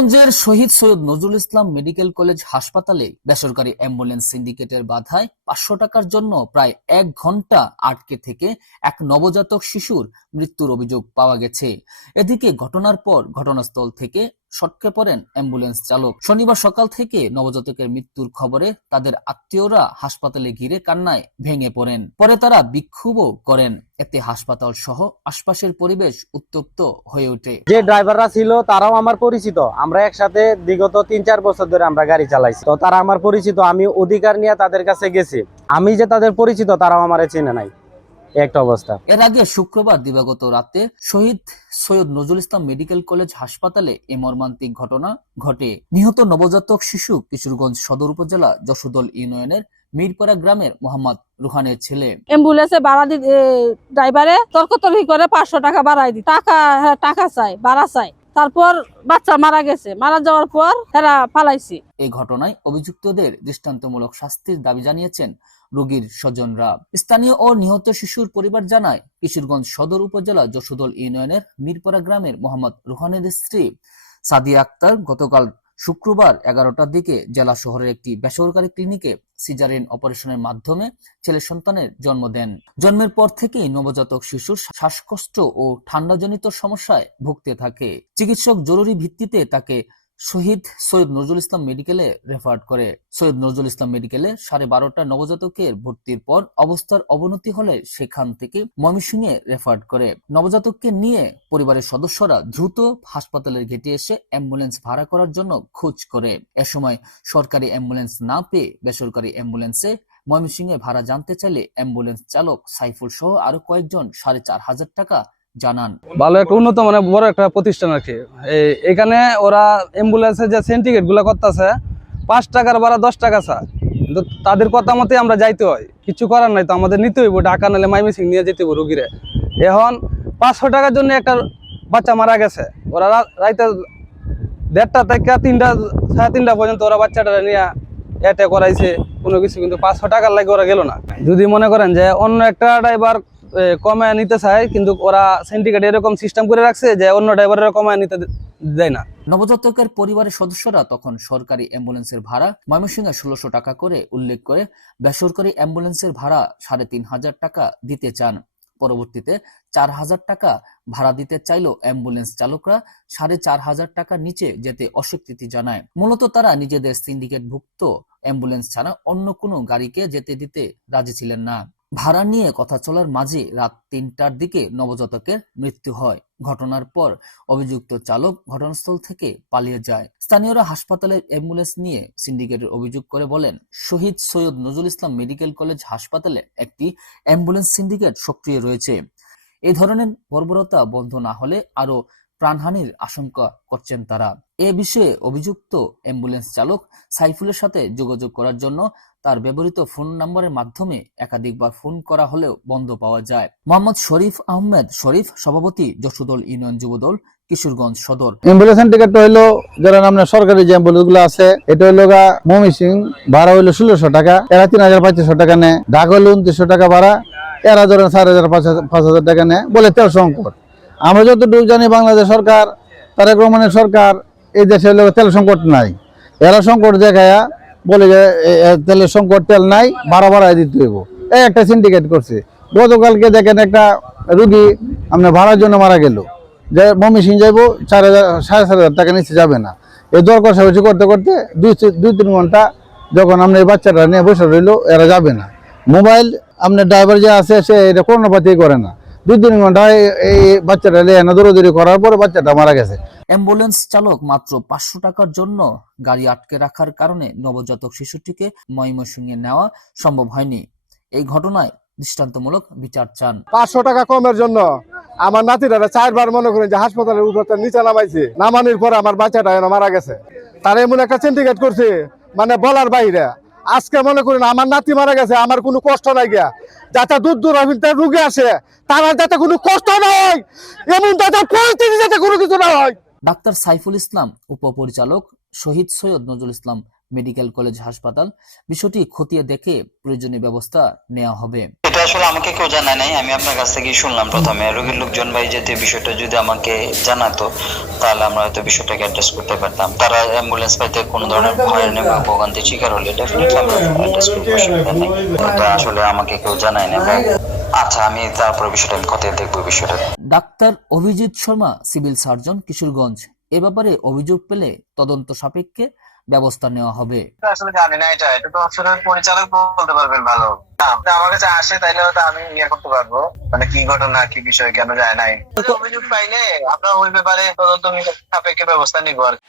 কিশোরগঞ্জের শহীদ Syed Nazrul Islam medical college হাসপাতালে বেসরকারি অ্যাম্বুলেন্স সিন্ডিকেটের বাধায় ৫০০ টাকার জন্য প্রায় ১ ঘন্টা আটকে থেকে এক নবজাতক শিশুর মৃত্যুর অভিযোগ পাওয়া গেছে। এদিকে ঘটনার পর ঘটনাস্থল থেকে সটকে পড়েন অ্যাম্বুলেন্স চালক। শনিবার সকাল থেকে নবজাতকের মৃত্যুর খবরে তাদের আত্মীয়রা হাসপাতালে ঘিরে কান্নায় ভেঙে পড়েন। পরে তারা বিক্ষোভও করেন। এতে হাসপাতাল সহ আশপাশের পরিবেশ উত্তপ্ত হয়ে ওঠে। যে ড্রাইভাররা ছিল তারাও আমার পরিচিত, আমরা একসাথে বিগত ৩-৪ বছর ধরে আমরা গাড়ি চালাইছি, তো তারা আমার পরিচিত। আমি অধিকার নিয়ে তাদের কাছে গেছি, আমি যে তাদের পরিচিত তারাও আমার চেনে নাই, একটা অবস্থা। এর আগে শুক্রবার দিবাগত রাতে শহীদ সৈয়দ নজরুল ইসলাম মেডিকেল কলেজ হাসপাতালে এই মর্মান্তিক ঘটনা ঘটে। নিহত নবজাতক শিশু কিশোরগঞ্জ সদর উপজেলা যশোদল ইউনিয়নের মিরপাড়া গ্রামের মোহাম্মদ রুহানের ছেলে। অ্যাম্বুলেন্সে ভাড়া দিতে ড্রাইভারে তর্কতর্কি করে ৫০০ টাকা বাড়াই দি, টাকা চাই, ভাড়া চাই। তারপর বাচ্চা মারা গেছে, মারা যাওয়ার পর এরা পালাইছে। এই ঘটনায় অভিযুক্তদের দৃষ্টান্তমূলক শাস্তির দাবি জানিয়েছেন রোগীর স্বজনরা। স্থানীয় ও নিহত শিশুর পরিবার জানায়, কিশোরগঞ্জ সদর উপজেলা যশোদল ইউনিয়নের মিরপাড়া গ্রামের মোহাম্মদ রুহানের স্ত্রী সাদিয়া আক্তার গতকাল শুক্রবার ১১টার দিকে জেলা শহরের একটি বেসরকারি ক্লিনিকে সিজারিয়ান অপারেশনের মাধ্যমে ছেলে সন্তানের জন্ম দেন। জন্মের পর থেকেই নবজাতক শিশুর শ্বাসকষ্ট ও ঠান্ডাজনিত সমস্যায় ভুগতে থাকে। চিকিৎসক জরুরি ভিত্তিতে তাকে শহীদ সৈয়দ নজরুল ইসলাম মেডিকেলে রেফার করে। সৈয়দ নজরুল ইসলাম মেডিকেলে 12:30 নবজাতকের ভর্তির পর অবস্থার অবনতি হলে সেখান থেকে ময়মনসিংহে রেফার করে। নবজাতককে নিয়ে পরিবারের সদস্যরা দ্রুত হাসপাতালের গেটে এসে অ্যাম্বুলেন্স ভাড়া করার জন্য খোঁজ করে। এ সময় সরকারি অ্যাম্বুলেন্স না পেয়ে বেসরকারি অ্যাম্বুলেন্সে ময়মনসিংহে ভাড়া জানতে চাইলে অ্যাম্বুলেন্স চালক সাইফুল সহ আরো কয়েকজন ৪,৫০০ টাকা জানান। ভালো একটা উন্নত মানে বড় একটা প্রতিষ্ঠান আর কি। এখানে ওরা অ্যাম্বুলেন্সের যে সিন্ডিকেট গুলা করতেছে ৫ টাকার ভাড়া ১০ টাকা চায়, কিন্তু তাদের কথা মতে আমরা যাইতে হয়, কিছু করার নাই, তো আমাদের নিতে হইব ঢাকা নাহলে ময়মনসিংহ নিয়ে যেতে হইব রোগীরে। এখন ৫০০ টাকার জন্য একটা বাচ্চা মারা গেছে। ওরা রাইতে ১:৩০ থেকে ৩টা ৩:৩০ পর্যন্ত ওরা বাচ্চাটা নিয়ে অ্যাটাক করাইছে কোনো কিছু, কিন্তু ৫০০ টাকার লাগে ওরা গেল না। যদি মনে করেন যে অন্য একটা ড্রাইভার কমায় নিতে চায়, কিন্তু ওরা সিন্ডিকেট এরকম সিস্টেম করে রাখছে যে অন্য ড্রাইভারেরা কমায় নিতে দেয় না। নবজাতকের পরিবারের সদস্যরা তখন সরকারি অ্যাম্বুলেন্সের ভাড়া ময়মনসিংহে ১৬০০ টাকা করে উল্লেখ করে বেসরকারি অ্যাম্বুলেন্সের ভাড়া ৩,৫০০ টাকা দিতে চান। পরবর্তীতে ৪,০০০ টাকা ভাড়া দিতে চাইলেও অ্যাম্বুলেন্স চালকরা ৪,৫০০ টাকার নিচে যেতে অস্বীকৃতি জানায়। মূলত তারা নিজেদের সিন্ডিকেটভুক্ত অ্যাম্বুলেন্স ছাড়া অন্য কোনো গাড়িকে যেতে দিতে রাজি ছিলেন না। ভাড়া নিয়ে কথা চলার মাঝে রাত ৩টার দিকে নবজাতকের মৃত্যু হয়। ঘটনার পর অভিযুক্ত চালক ঘটনাস্থল থেকে পালিয়ে যায়। স্থানীয়রা হাসপাতালের অ্যাম্বুলেন্স নিয়ে সিন্ডিকেটের অভিযোগ করে বলেন, শহীদ সৈয়দ নজরুল ইসলাম মেডিকেল কলেজ হাসপাতালে একটি অ্যাম্বুলেন্স সিন্ডিকেট সক্রিয় রয়েছে। এই ধরনের বর্বরতা বন্ধ না হলে আরো প্রাণহানির আশঙ্কা করছেন তারা। এ বিষয়ে অভিযুক্ত অ্যাম্বুলেন্স চালক সাইফুলের সাথে যোগাযোগ করার জন্য তার ব্যবহৃত ফোন নম্বরের মাধ্যমে একাধিকবার ফোন করা হলেও বন্ধ পাওয়া যায়। মোহাম্মদ শরীফ আহমেদ শরীফ, সভাপতি যশোদল ইউনিয়ন যুবদল, কিশোরগঞ্জ সদর। অ্যাম্বুলেন্স সিন্ডিকেট হইলো যারা আমরা সরকারি যে অ্যাম্বুলেন্স গুলো আছে, এটা হইলো ময়মনসিংহ ভাড়া হইলো ১৬০০ টাকা, এরা ৩,৫০০ টাকা নেয়। ঢাকা হইলো ২৯০০ টাকা ভাড়া, এরা ধরেন ৪,৫০০ টাকা নেয় বলে তেল সংকট। আমরা যতটুকু জানি বাংলাদেশ সরকার, তারেক রহমানের সরকার, এই দেশে হইলো তেল সংকট নাই। এরা সংকট দেখায়া বলে যে তেলের সংকট, তেল নাই, ভাড়া বাড়াই দিতে হইব। এই একটা সিন্ডিকেট করছে। গতকালকে দেখেন একটা রুগী আপনার ভাড়ার জন্য মারা গেল, যে ময়মনসিংহ যাইবো ৪,৫০০ টাকা নিচে যাবে না। এই দর কষাকষি করতে করতে ২-৩ ঘন্টা যখন আমরা এই বাচ্চাটা নিয়ে বসে রইলো, এরা যাবে না। মোবাইল আপনার ড্রাইভার যে আছে সে এটা কর্ণপাতি করে না। ২-৩ ঘন্টা এই বাচ্চাটা নিয়ে দৌড়াদৌড়ি করার পরে বাচ্চাটা মারা গেছে। অ্যাম্বুলেন্স চালক মাত্র ৫০০ টাকার জন্য গাড়ি আটকে রাখার কারণে নবজাতক শিশুটিকে ময়মনসিংহে নেওয়া সম্ভব হয়নি। এই ঘটনায় দৃষ্টান্তমূলক বিচার চান। ৫০০ টাকা কমের জন্য আমার নাতিরা ৪বার মনে করেন যে হাসপাতালের উপর নিচে নামাইছে, নামানোর পর আমার বাচ্চাটা মারা গেছে। তারা এমন একটা সিন্ডিকেট করছে মানে বলার বাইরে। আজকে মনে করেন আমার নাতি মারা গেছে, আমার কোনো কষ্ট নাই গিয়া, যাতে দূর রুগী আসে তারা যাতে কোনো কষ্ট না হয়, এমন তাদের পরিস্থিতি যাতে কোনো কিছু না হয়। ডাক্তার সাইফুল ইসলাম, উপপরিচালক শহীদ সৈয়দ নজরুল ইসলাম মেডিকেল কলেজ হাসপাতাল। বিষয়টি খতিয়ে দেখে প্রয়োজনীয় ব্যবস্থা নেওয়া হবে। এটা আসলে আমাকে কেউ জানায় নাই, আমি আপনার কাছ থেকেই শুনলাম প্রথমে। রোগীর লোকজন ভাই যদি বিষয়টা যদি আমাকে জানাতো তাহলে আমরা হয়তো বিষয়টাকে অ্যাড্রেস করতে পারতাম। তারা অ্যাম্বুলেন্স পাইতে কোনো ধরনের হয়রানি বা ভোগান্তির শিকার হলে ডেফিনেটলি আমরা অ্যাড্রেস করতে পারি। এটা আসলে আমাকে কেউ জানায় না। আচ্ছা, আমি তারপরে বিষয়টা আমি খতিয়ে দেখবো বিষয়টা। Doctor Abhijit Sharma, civil surgeon, Kishoreganj. এ ব্যাপারে অভিযোগ পেলে তদন্ত সাপেক্ষে ব্যবস্থা নেওয়া হবে। আসলে জানি না, এটা তো আসলে পরিচালক বলতে পারবেন ভালো। আমার কাছে আসে তাইলে হয়তো আমি ইয়ে করতে পারবো, মানে কি ঘটনা কি বিষয় কেন যায় নাই। অভিযোগ পাইলে আমরা ওই ব্যাপারে তদন্ত সাপেক্ষে ব্যবস্থা নিবো আর কি।